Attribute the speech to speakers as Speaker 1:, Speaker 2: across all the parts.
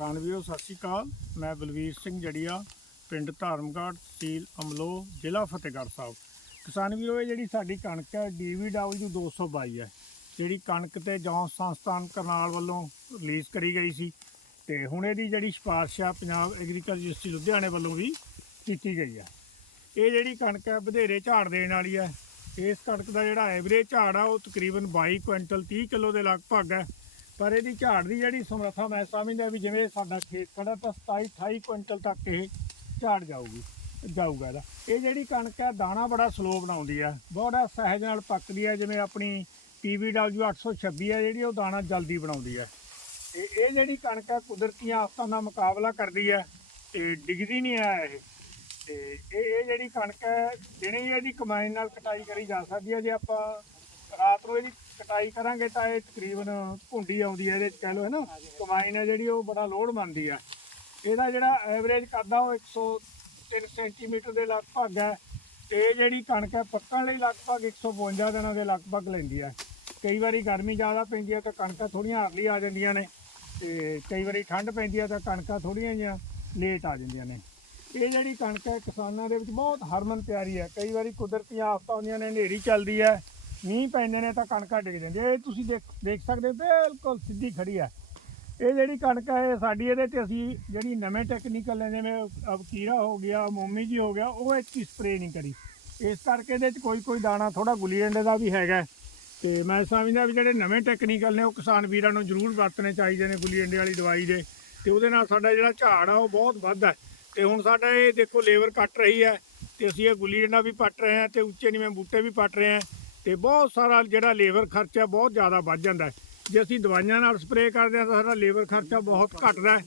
Speaker 1: ਕਿਸਾਨ ਵੀਰੋ ਸਤਿ ਸ਼੍ਰੀ ਅਕਾਲ। ਮੈਂ ਬਲਵੀਰ ਸਿੰਘ ਜੜੀਆ, ਪਿੰਡ ਧਾਰਮਗੜ੍ਹ ਤਹਿਸੀਲ ਅਮਲੋ ਜ਼ਿਲ੍ਹਾ ਫਤਿਹਗੜ੍ਹ ਸਾਹਿਬ। ਕਿਸਾਨ ਵੀਰੋ, ਇਹ ਜਿਹੜੀ ਸਾਡੀ ਕਣਕ ਹੈ DVW 222 ਹੈ। ਜਿਹੜੀ ਕਣਕ ਤੇ ਜੌਂ ਸੰਸਥਾਨ ਕਰਨਾਲ ਵੱਲੋਂ ਰਿਲੀਜ਼ ਕਰੀ ਗਈ ਸੀ ਤੇ ਹੁਣ ਇਹਦੀ ਜਿਹੜੀ ਸਿਫਾਰਿਸ਼ ਆ ਪੰਜਾਬ ਐਗਰੀਕਲਚਰ ਯੂਨੀਵਰਸਿਟੀ ਲੁਧਿਆਣੇ ਵੱਲੋਂ ਵੀ ਕੀਤੀ ਗਈ ਆ। ਇਹ ਜਿਹੜੀ ਕਣਕ ਹੈ, ਵਧੇਰੇ ਝਾੜ ਦੇਣ ਵਾਲੀ ਹੈ। ਇਸ ਕਣਕ ਦਾ ਜਿਹੜਾ ਐਵਰੇਜ ਝਾੜ ਆ, ਉਹ ਤਕਰੀਬਨ 22 ਕੁਇੰਟਲ 30 ਕਿਲੋ ਦੇ ਲਗਭਗ ਹੈ। ਪਰ ਇਹਦੀ ਝਾੜ ਦੀ ਜਿਹੜੀ ਸਮਰੱਥਾ ਮੈਂ ਸਮਝਦਾ ਵੀ ਜਿਵੇਂ ਸਾਡਾ ਖੇਤ ਖੜਾ ਤਾਂ 27 28 ਕੁਇੰਟਲ ਤੱਕ ਇਹ ਝਾੜ ਜਾਊਗੀ, ਜਾਊਗਾ ਇਹਦਾ। ਇਹ ਜਿਹੜੀ ਕਣਕ ਹੈ, ਦਾਣਾ ਬੜਾ ਸਲੋ ਬਣਾਉਂਦੀ ਹੈ। ਬੜਾ ਸਹਿਜ ਨਾਲ ਪੱਕਦੀ ਹੈ, ਜਿਵੇਂ ਆਪਣੀ PVW 826 ਹੈ, ਜਿਹੜੀ ਉਹ ਦਾਣਾ ਜਲਦੀ ਬਣਾਉਂਦੀ ਹੈ। ਤੇ ਇਹ ਜਿਹੜੀ ਕਣਕ ਹੈ ਕੁਦਰਤੀਆਂ ਆਫਤਾਂ ਦਾ ਮੁਕਾਬਲਾ ਕਰਦੀ ਹੈ ਤੇ ਡਿੱਗਦੀ ਨਹੀਂ ਹੈ ਇਹ। ਤੇ ਇਹ ਇਹ ਜਿਹੜੀ ਕਣਕ ਹੈ, ਦਿਨੇ ਇਹਦੀ ਕਮਾਈ ਨਾਲ ਕਟਾਈ ਕਰੀ ਜਾ ਸਕਦੀ ਹੈ, ਜੇ ਆਪਾਂ ਰਾਤ ਨੂੰ ਇਹਦੀ ਕਟਾਈ ਕਰਾਂਗੇ ਤਾਂ ਇਹ ਤਕਰੀਬਨ ਭੁੰਡੀ ਆਉਂਦੀ ਹੈ ਇਹਦੇ ਚ ਕਹਿ ਲਓ ਹੈ ਨਾ? ਕਮਾਈ ਨਾਲ ਜਿਹੜੀ ਉਹ ਬੜਾ ਲੋਡ ਮੰਨਦੀ ਹੈ ਇਹਦਾ ਜਿਹੜਾ ਐਵਰੇਜ ਕਰਦਾ ਉਹ 103 ਸੈਂਟੀਮੀਟਰ ਦੇ ਲਗਭਗ ਹੈ। ਤੇ ਇਹ ਜਿਹੜੀ ਕਣਕ ਹੈ ਪੱਕਣ ਲਈ ਲਗਭਗ 152 ਦਿਨਾਂ ਦੇ ਲਗਭਗ ਲੈਂਦੀ ਹੈ ਕਈ ਵਾਰੀ ਗਰਮੀ ਜ਼ਿਆਦਾ ਪੈਂਦੀ ਹੈ ਤਾਂ ਕਣਕਾਂ ਥੋੜੀਆਂ ਅਰਲੀ ਆ ਜਾਂਦੀਆਂ ਨੇ। ਤੇ ਕਈ ਵਾਰੀ ਠੰਡ ਪੈਂਦੀ ਹੈ ਤਾਂ ਕਣਕਾਂ ਥੋੜੀਆਂ ਜਿਹੀਆਂ ਲੇਟ ਆ ਜਾਂਦੀਆਂ ਨੇ। ਇਹ ਜਿਹੜੀ ਕਣਕ ਹੈ ਕਿਸਾਨਾਂ ਦੇ ਵਿੱਚ ਬਹੁਤ ਹਰਮਨ ਪਿਆਰੀ ਹੈ। ਕਈ ਵਾਰੀ ਕੁਦਰਤੀਆਂ ਆਫਤਾਂ ਆਉਂਦੀਆਂ ਨੇ ਹਨੇਰੀ ਚੱਲਦੀ ਹੈ। ਮੀਂਹ ਪੈਂਦੇ ਨੇ ਤਾਂ ਕਣਕਾਂ ਡਿੱਗ ਜਾਂਦੀਆਂ। ਇਹ ਤੁਸੀਂ ਦੇਖ ਦੇਖ ਸਕਦੇ ਹੋ, ਬਿਲਕੁਲ ਸਿੱਧੀ ਖੜੀ ਹੈ ਇਹ ਜਿਹੜੀ ਕਣਕ ਹੈ ਇਹ ਸਾਡੀ ਇਹਦੇ ਤੇ ਅਸੀਂ ਜਿਹੜੀ ਨਵੇਂ ਟੈਕਨੀਕਲ ਨੇ, ਜਿਵੇਂ ਅਬਕੀਰਾ ਹੋ ਗਿਆ, ਮੋਮੀ ਜੀ ਹੋ ਗਿਆ, ਉਹ ਇੱਥੇ ਸਪਰੇ ਨਹੀਂ ਕਰੀ। ਇਸ ਕਰਕੇ ਇਹਦੇ ਚ ਕੋਈ ਕੋਈ ਦਾਣਾ ਥੋੜਾ ਗੁੱਲੀ ਡੰਡੇ ਦਾ ਵੀ ਹੈਗਾ। ਤੇ ਮੈਂ ਸਮਝਦਾ ਵੀ ਜਿਹੜੇ ਨਵੇਂ ਟੈਕਨੀਕਲ ਨੇ, ਉਹ ਕਿਸਾਨ ਵੀਰਾਂ ਨੂੰ ਜ਼ਰੂਰ ਵਰਤਣੇ ਚਾਹੀਦੇ ਨੇ ਗੁੱਲੀ ਡੰਡੇ ਵਾਲੀ ਦਵਾਈ ਦੇ। ਤੇ ਉਹਦੇ ਨਾਲ ਸਾਡਾ ਜਿਹੜਾ ਝਾੜ ਆ, ਉਹ ਬਹੁਤ ਵੱਧਦਾ ਤੇ ਹੁਣ ਸਾਡਾ ਇਹ ਦੇਖੋ, ਲੇਬਰ ਕੱਟ ਰਹੀ ਹੈ ਤੇ ਅਸੀਂ ਇਹ ਗੁੱਲੀ ਡੰਡਾ ਵੀ ਪੱਟ ਰਹੇ ਹਾਂ, ਤੇ ਉੱਚੇ ਨੀਵੇਂ ਬੂਟੇ ਵੀ ਪੱਟ ਰਹੇ ਹਾਂ। ਤੇ ਬਹੁਤ ਸਾਰਾ ਜਿਹੜਾ ਲੇਬਰ ਖਰਚਾ ਬਹੁਤ ਜ਼ਿਆਦਾ ਵੱਧ ਜਾਂਦਾ ਹੈ। ਜੇ ਅਸੀਂ ਦਵਾਈਆਂ ਨਾਲ ਸਪਰੇਅ ਕਰਦੇ ਹਾਂ ਤਾਂ ਸਾਡਾ ਲੇਬਰ ਖਰਚਾ ਬਹੁਤ ਘਟਦਾ ਹੈ।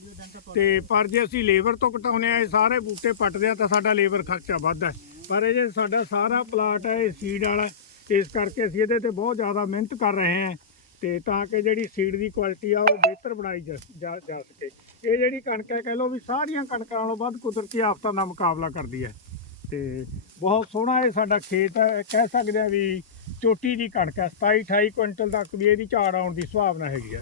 Speaker 1: ਤੇ ਪਰ ਜੇ ਅਸੀਂ ਲੇਬਰ ਤੋਂ ਘਟਾਉਂਦੇ ਆ ਇਹ ਸਾਰੇ ਬੂਟੇ ਪੱਟਦੇ ਆ ਤਾਂ ਸਾਡਾ ਲੇਬਰ ਖਰਚਾ ਵੱਧਦਾ ਪਰ ਇਹ ਜੇ ਸਾਡਾ ਸਾਰਾ ਪਲਾਟ ਹੈ, ਇਹ ਸੀਡ ਵਾਲਾ ਇਸ ਕਰਕੇ ਅਸੀਂ ਇਹਦੇ ਤੇ ਬਹੁਤ ਜ਼ਿਆਦਾ ਮਿਹਨਤ ਕਰ ਰਹੇ ਹਾਂ ਤੇ ਤਾਂ ਕਿ ਜਿਹੜੀ ਸੀਡ ਦੀ ਕੁਆਲਿਟੀ ਆ ਉਹ ਬਿਹਤਰ ਬਣਾਈ ਜਾ ਜਾ ਜਾ ਸਕੇ। ਇਹ ਜਿਹੜੀ ਕਣਕ ਹੈ, ਕਹਿ ਲਓ ਵੀ ਸਾਰੀਆਂ ਕਣਕਾਂ ਨਾਲੋਂ ਵੱਧ ਕੁਦਰਤੀ ਆਫਤਾਂ ਦਾ ਮੁਕਾਬਲਾ ਕਰਦੀ ਹੈ। ਤੇ ਬਹੁਤ ਸੋਹਣਾ ਇਹ ਸਾਡਾ ਖੇਤ ਹੈ ਕਹਿ ਸਕਦੇ ਆ ਵੀ ਚੋਟੀ ਦੀ ਕਣਕ ਹੈ 27 28 ਕੁਇੰਟਲ ਤੱਕ ਵੀ ਇਹਦੀ ਝਾੜ ਆਉਣ ਦੀ ਸੰਭਾਵਨਾ ਹੈਗੀ ਹੈ।